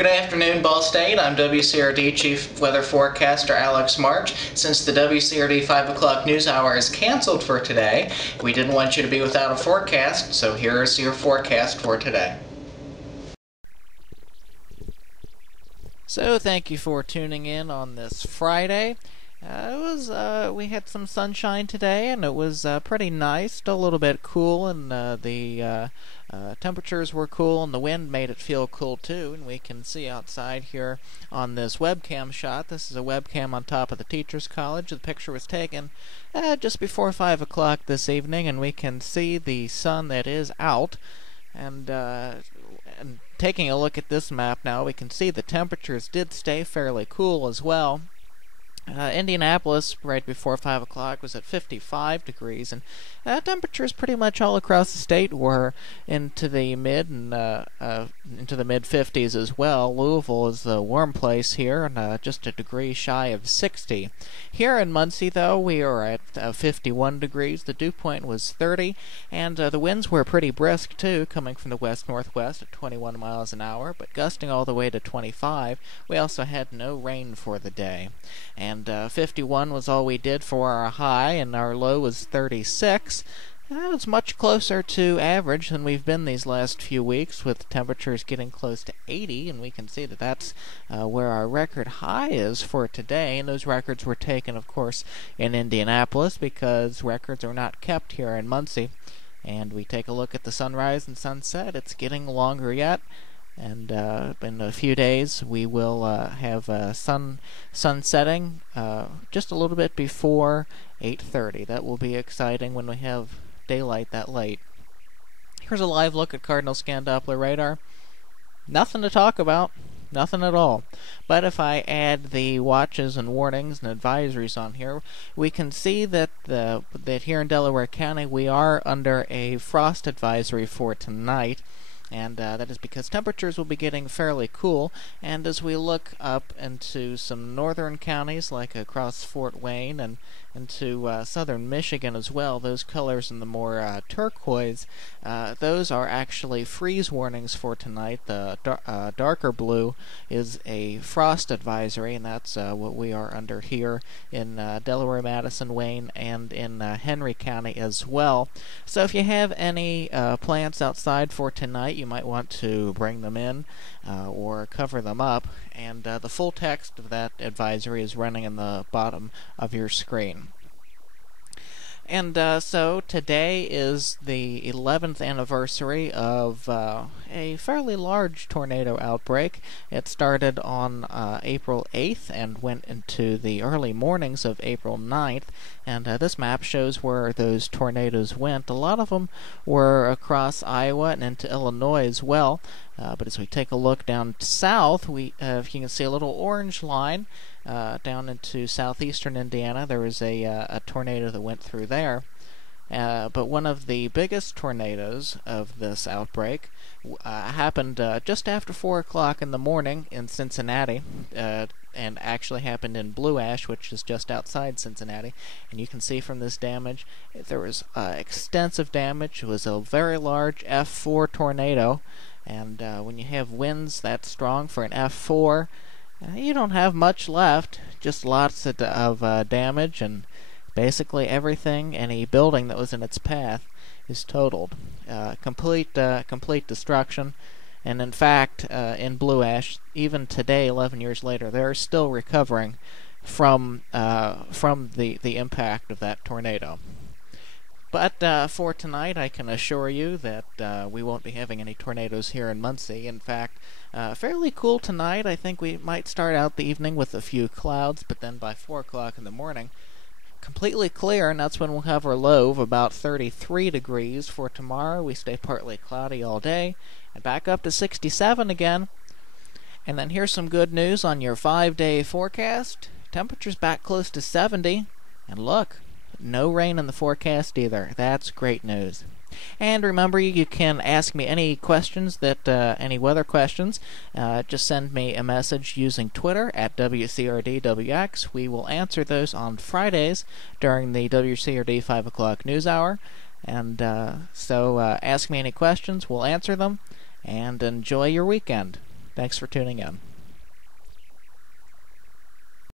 Good afternoon, Ball State. I'm WCRD Chief Weather Forecaster Alex March. Since the WCRD 5 o'clock news hour is canceled for today, we didn't want you to be without a forecast, so here's your forecast for today. So thank you for tuning in on this Friday. We had some sunshine today, and it was pretty nice. Still a little bit cool, and the temperatures were cool, and the wind made it feel cool too. And we can see outside here on this webcam shot. This is a webcam on top of the Teachers College. The picture was taken just before 5 o'clock this evening, and we can see the sun that is out. And taking a look at this map now, we can see the temperatures did stay fairly cool as well. Indianapolis, right before 5 o'clock, was at 55 degrees, and temperatures pretty much all across the state were into the mid and into the mid 50s as well. Louisville is the warm place here, and just a degree shy of 60. Here in Muncie, though, we are at 51 degrees. The dew point was 30, and the winds were pretty brisk too, coming from the west-northwest at 21 miles an hour, but gusting all the way to 25. We also had no rain for the day. And 51 was all we did for our high, and our low was 36. That was much closer to average than we've been these last few weeks, with temperatures getting close to 80, and we can see that that's where our record high is for today. And those records were taken, of course, in Indianapolis, because records are not kept here in Muncie. And we take a look at the sunrise and sunset. It's getting longer yet. And in a few days, we will have sun setting just a little bit before 8:30. That will be exciting when we have daylight that late. Here's a live look at Cardinal Scan Doppler radar. Nothing to talk about, nothing at all. But if I add the watches and warnings and advisories on here, we can see that that here in Delaware County we are under a frost advisory for tonight. And that is because temperatures will be getting fairly cool. And as we look up into some northern counties, like across Fort Wayne and into southern Michigan as well, those colors in the more turquoise, those are actually freeze warnings for tonight. The darker blue is a frost advisory, and that's what we are under here in Delaware, Madison, Wayne, and in Henry County as well. So if you have any plants outside for tonight, you might want to bring them in or cover them up, and the full text of that advisory is running in the bottom of your screen. And so today is the 11th anniversary of a fairly large tornado outbreak. It started on April 8th and went into the early mornings of April 9th. And this map shows where those tornadoes went. A lot of them were across Iowa and into Illinois as well. But as we take a look down south, you can see a little orange line down into southeastern Indiana. There was a tornado that went through there. But one of the biggest tornadoes of this outbreak happened just after 4 o'clock in the morning in Cincinnati, and actually happened in Blue Ash, which is just outside Cincinnati. And you can see from this damage, there was extensive damage. It was a very large F4 tornado, and when you have winds that strong for an F4, you don't have much left, just lots of damage, and basically everything, any building that was in its path, is totaled. Complete destruction. And in fact, in Blue Ash, even today, 11 years later, they're still recovering from the impact of that tornado. But for tonight, I can assure you that we won't be having any tornadoes here in Muncie. In fact, fairly cool tonight. I think we might start out the evening with a few clouds, but then by 4 o'clock in the morning, completely clear, and that's when we'll have our low of about 33 degrees. For tomorrow, we stay partly cloudy all day, and back up to 67 again. And then here's some good news on your 5-day forecast. Temperatures back close to 70, and look, no rain in the forecast either. That's great news. And remember, you can ask me any questions any weather questions. Just send me a message using Twitter at WCRDWX. We will answer those on Fridays during the WCRD 5 o'clock news hour. And so ask me any questions, we'll answer them, and enjoy your weekend. Thanks for tuning in.